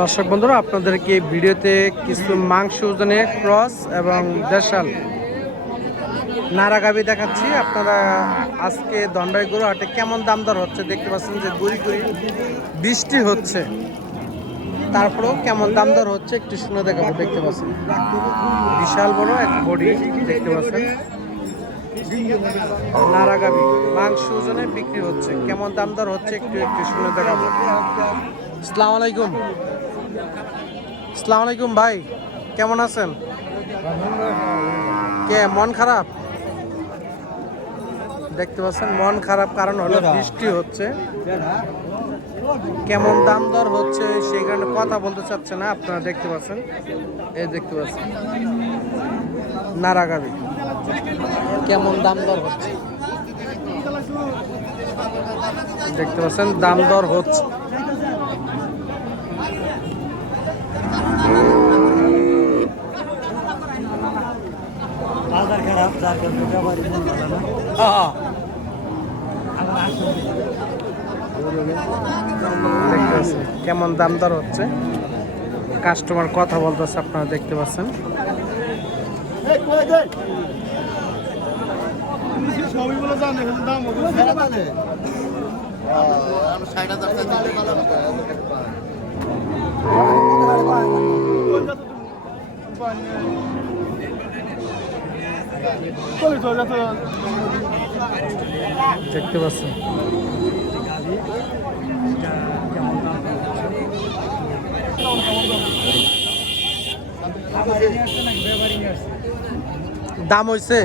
দর্শক বন্ধুরা, আপনাদেরকে ভিডিওতে কিছু মাংস ওজনে ক্রস এবং দেশাল নারা গাভী দেখাচ্ছি। আপনারা আজকে ধনবাড়ী গরু হাটে কেমন দাম দর হচ্ছে দেখতে পাচ্ছেন যে গুড়ি গুড়ি বৃষ্টি হচ্ছে, তারপরেও কেমন দাম দর হচ্ছে একটু শুনে দেখাবো। দেখতে পাচ্ছেন বিশাল বড় এক বডি দেখতে পাচ্ছেন। নারা গাভী মাংস ওজনে বিক্রি হচ্ছে, কেমন দাম দর হচ্ছে একটু শুনে দেখাবো। আসসালামু আলাইকুম। আসসালামু আলাইকুম ভাই, কেমন আছেন? কে মন খারাপ? দেখতে পাচ্ছেন মন খারাপ কারণ হলো বৃষ্টি হচ্ছে। কেমন দাম দর হচ্ছে সেই কারণে কথা বলতে চাচ্ছে না। আপনারা দেখতে পাচ্ছেন, এই দেখতে পাচ্ছেন নারা গাভী কেমন দাম দর হচ্ছে দেখতে পাচ্ছেন, দাম দর হচ্ছে। বাজার খারাপ, যার কারণে ব্যাপারী মন ভালো না। দেখতে পাচ্ছেন কেমন দাম দর হচ্ছে, কাস্টমার কথা বলতেছে, আপনারা দেখতে পাচ্ছেন। দেখতে পাচ্ছেন দাম হয়েছে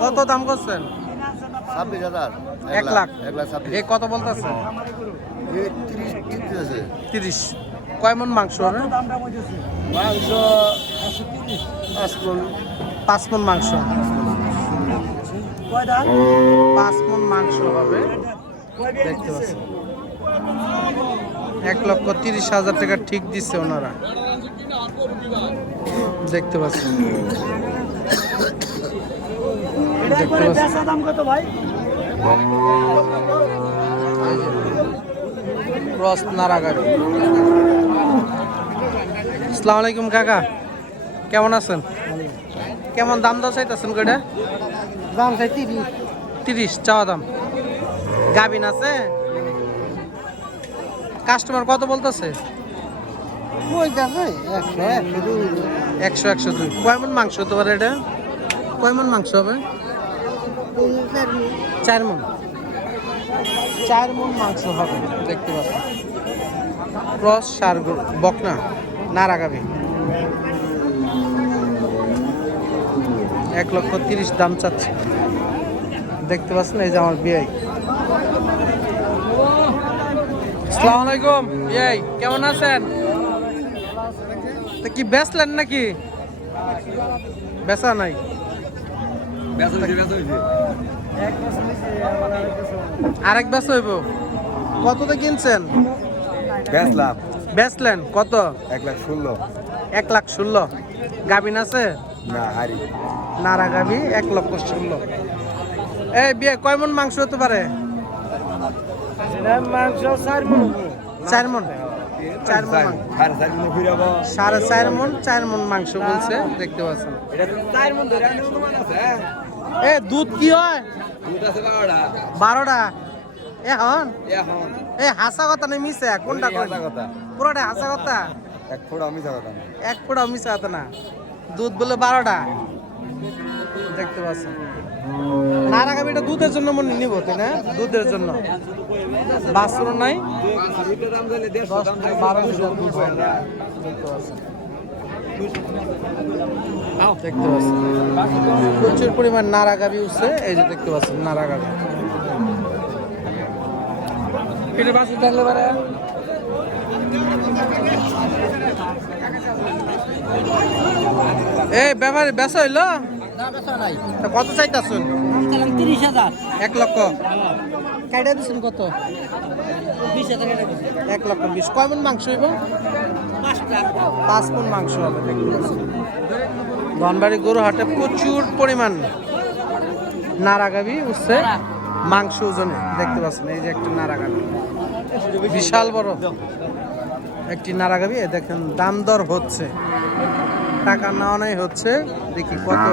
কত? দাম করছেন 26,000 1 লাখ। 1,26,000 এ কত বলতেছেন? 30। কয় মন মাংস হবে? মাংস 5 মন মাংস। 5 মন মাংস হবে দেখতে পাচ্ছেন। 1,30,000 টাকা ঠিক দিচ্ছে ওনারা, দেখতে পাচ্ছেন। দেখতে পাচ্ছেন ক্রস নারা গাভী। আসসালামু আলাইকুম কাকা, কেমন আছেন? কেমন দাম দর চাইতেছেন কয়টা? দাম চাই 30 চাওয়া দাম। গাভিন আছে? কাস্টমার কত বলতেছে? 100-102। কয় মন মাংস হতে পারে এটা? কয় মন মাংস হবে? 4 মন। 4 মন মাংস হবে দেখতে পাচ্ছেন। ক্রস সার বকনা নারা গাভী। 1,30,000 দাম চাচ্ছে দেখতে পাচ্ছেন। এই যে আমার বিয়াই। আসসালামু আলাইকুম বিয়াই, কেমন আছেন? তা কি বেচলেন নাকি? বেচা নাই? আরেক বেচা হইব? কততে কিনছেন? বেচলেন কত? 1,16,000 1,16,000। গাভিন আছে? না হারি নারা গাভী 1,16,000। এই বিয়ে কয় মন মাংস হতে পারে? মাংস 4 মন। 4 মন। 4 মন 4.5 মন 4 মন মাংস বলছে দেখতে পাচ্ছেন। 4 মন ধরে অনুমান আছে। এ দুধ কি হয়? দুধ আছে 12টা। 12টা এখন? এ হাসা কথা নেই, মিছে কোনটা কই? পুরোটা হাসা কথা। এক ফোঁটা মিছা কথা না। এক ফোঁটা মিছা কথা না। দুধ বলে 12টা দেখতে পাচ্ছেন। নারা গাভীটা দুধের জন্য মনে নিব তাই না? দুধের জন্য বাছুর নাই। 10-12 লিটার দুধ হয় দেখতে পাচ্ছেন। দেখতে পাচ্ছেন প্রচুর পরিমাণ নারা গাভী উঠছে। এই যে দেখতে পাচ্ছেন নারা গাভী। এটা বাছুর থাকলে পারে। এই ব্যাপারে বেচা হইলো? কত চাইতাছুন? 30,000। 1 লক্ষ। কাইটা দিছেন কত? 1,20,000। কয় মন মাংস হইব? 5 মন মাংস হবে দেখতে পাচ্ছেন। ধনবাড়ী গরু হাটে প্রচুর পরিমাণ নারা গাভী উঠছে মাংস ওজনে দেখতে পাচ্ছেন। এই যে একটা নারা গাভী বিশাল বড় একটি নারা গাবি দেখেন দাম দর হচ্ছে, টাকা নেওয়া নাই হচ্ছে, দেখি কত।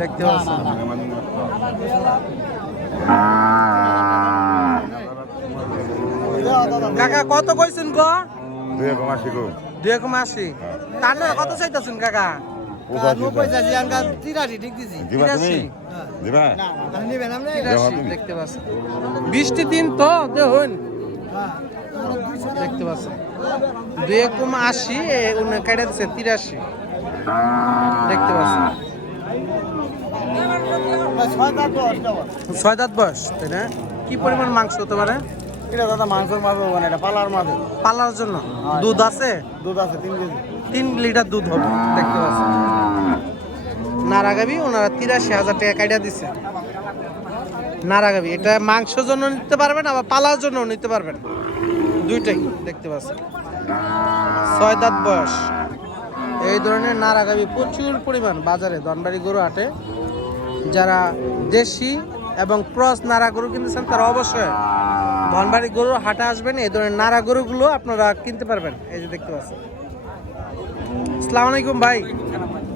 দেখতে পাচ্ছেন কাকা কত কইছেন গো? 2,80 তার না কত চাইতেছেন কাকা? 83 ঠিক দিছি। 83 নিবেন আপনি? 83 দেখতে পাচ্ছেন, বৃষ্টি দিন তো দেখুন, দেখতে পাচ্ছেন 2,80 কেটে দিচ্ছে 83 দেখতে পাচ্ছেন। 6 দাঁত বয়স তাই না? কি পরিমাণ মাংস হতে পারে? এটা দাদা মাংসের মাছ হবে না, এটা পালার মাছ। পালার জন্য দুধ আছে? দুধ আছে 3 কেজি। 3 লিটার দুধ হবে দেখতে পাচ্ছেন। নারাগাবি ওনারা 83,000 টাকা কাইটা দিচ্ছে। নারাগাবি এটা মাংসের জন্য নিতে পারবেন, আবার পালার জন্য নিতে পারবেন, দুইটাই দেখতে পাচ্ছেন। 6 দাঁত বয়স। এই ধরনের নারাগাবি প্রচুর পরিমাণ বাজারে ধনবাড়ি গরু হাটে। যারা দেশি এবং ক্রস নারা গরু কিনতেছেন তারা অবশ্যই ধনবাড়ি গরু হাটে আসবেন, এই ধরনের নারা গরুগুলো আপনারা কিনতে পারবেন। এই যে দেখতে পাচ্ছেন। আসসালামু আলাইকুম ভাই,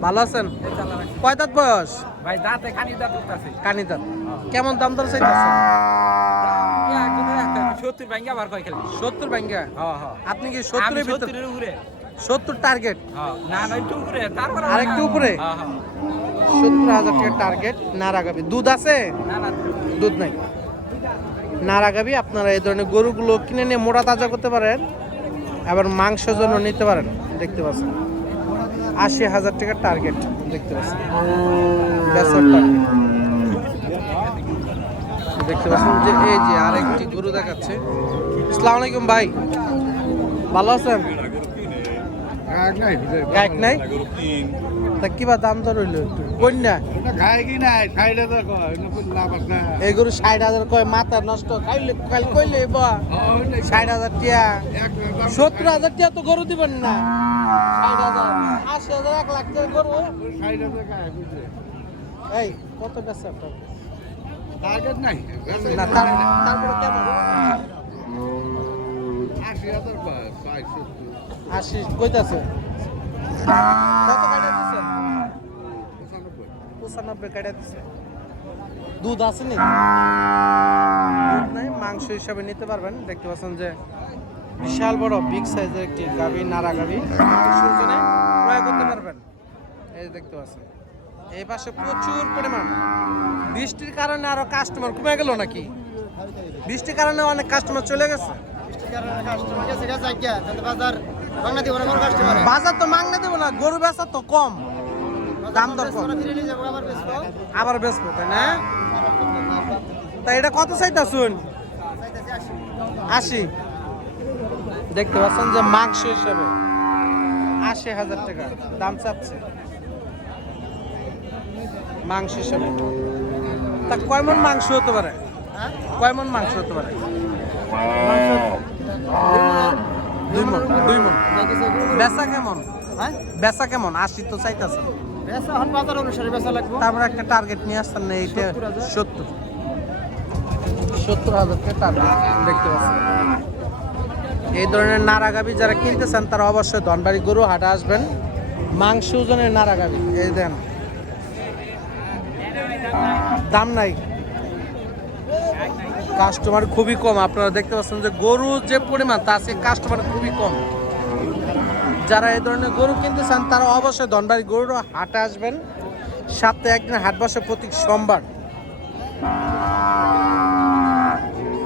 ভালো আছেন? কয় দাঁত বয়স? ভাই দাঁতে কানি দাঁত উঠতাছে। কানি দাঁত। কেমন দাম দর চাইতেছেন? 70 ভাঙ্গা বার কয় খালি। 70 ভাঙ্গা? হ্যাঁ হ্যাঁ। আপনি কি 70 এর ভিতরে? 70 এর উপরে। 70 টার্গেট? হ্যাঁ না না একটু উপরে, তারপর আরেকটু উপরে? হ্যাঁ হ্যাঁ। 70,000 টাকা টার্গেট। নারাগাবি দুধ আছে? না না দুধ নাই। নারাগাবি আপনারা এই ধরনের গরুগুলো কিনে নিয়ে মোটা তাজা করতে পারেন, আবার মাংসের জন্য নিতে পারেন। দেখতে পাচ্ছেন 80,000 টাকা টার্গেট দেখতে পাচ্ছেন, বেচার টার্গেট দেখতে পাচ্ছেন। যে এই যে আরেকটি গরু দেখাচ্ছে। আসসালামু আলাইকুম ভাই, ভালো আছেন? গায়ক নাই? তা কিবা দাম দর হইলো একটু কন্যা? এই গরু 60,000 কয়, মাথা নষ্ট, খাইলে খাইলে কইলে 60,000 টিয়া। 70,000 টিয়া তো গরু দিবেন না। 60,000 80,000 1 লাখ টাকা গরু। এই কত বেচা আপনার? না তারপরে কেমন? 80 কইতাছে। কত কাটা দিছেন? 95 কাটা দিছে। দুধ আছে নি? দুধ নাই, মাংস হিসাবে নিতে পারবেন। দেখতে পাচ্ছেন যে বিশাল বড় বিগ সাইজের একটি গাভী, নারা গাভী সুজনে ক্রয় করতে পারবেন। এই যে দেখতে পাচ্ছেন এই পাশে প্রচুর পরিমাণ। বৃষ্টির কারণে আরো কাস্টমার কমে গেল নাকি? বৃষ্টির কারণে অনেক কাস্টমার চলে গেছে। বাজার তো মাংনা দেবো না, গরু বেচা তো কম, দাম দর কম, আবার বেচবো তাই না? তা এটা কত চাইতা শুন? 80 দেখতে পাচ্ছেন যে মাংস হিসেবে 80,000 টাকা দাম চাচ্ছে মাংস হিসেবে। তা কয় মন মাংস হতে পারে? কয় মন মাংস হতে পারে? 2 মন। 2 মন। বেচা কেমন? বেচা কেমন? 80 তো চাইতেছে। তারপরে একটা টার্গেট নিয়ে আসতেন না, এইটা 70,000 টাকা টার্গেট দেখতে পাচ্ছেন। এই ধরনের নারাগাবি যারা কিনতে চান তারা অবশ্যই ধনবাড়ি গরু হাটে আসবেন। মাংস ওজনের নারাগাবি এই দেন, দাম নাই, কাস্টমার খুবই কম। আপনারা দেখতে পাচ্ছেন যে গরু যে পরিমাণ তা আছে, কাস্টমার খুবই কম। যারা এই ধরনের গরু কিনতে চান তারা অবশ্যই ধনবাড়ি গরুর হাটে আসবেন। সপ্তাহে একদিন হাট বসে প্রতি সোমবার।